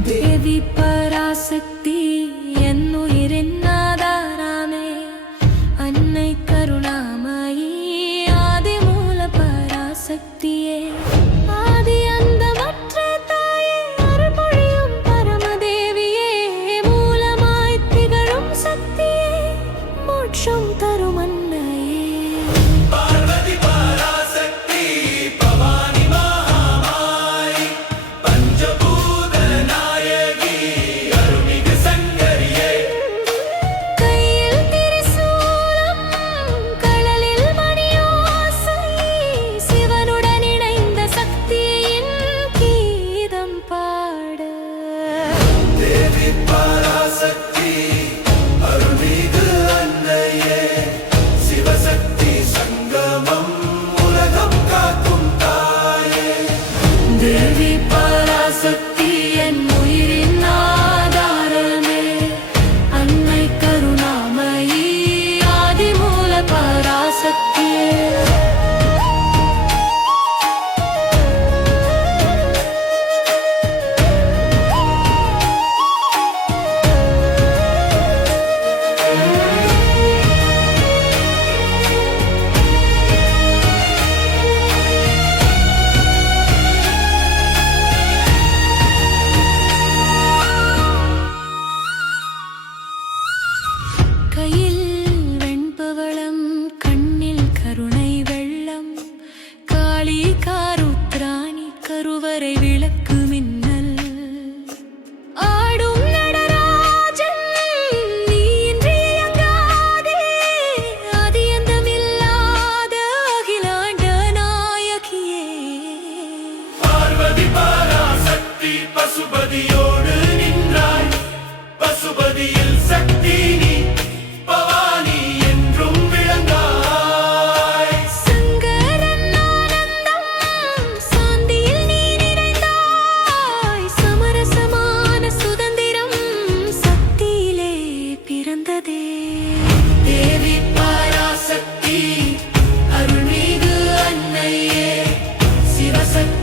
தேவி பராசக்தி என்னுயிரின் ஆதாராமே அன்னை கருணாமயி ஆதிமூல பராசக்தியே. பசுபதியோடு நின்றாய். பசுபதியில் சக்தி நீ பவானி என்றும் விளங்காய். சங்கரன் ஆனந்தம் சாந்தியில் நீ நிறைந்தாய். சமரசமான சுதந்திரம் சக்தியிலே பிறந்ததே. தேவி பாராசக்தி அருள்மிகு அன்னையே. Sivasakthi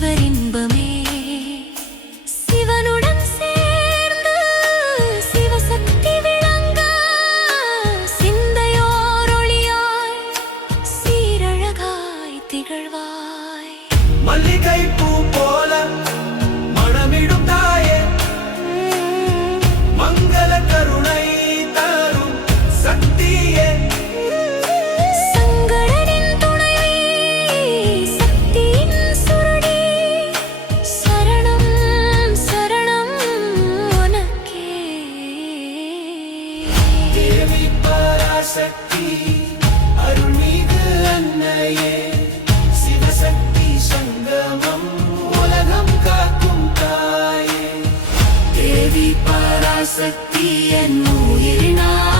but he Sivasakthi. அருள்மிகு அன்னையே சிவசக்தி சங்கமம் உலகம் காக்கும் தாயே. தேவி பராசக்தி என் உயிரினார்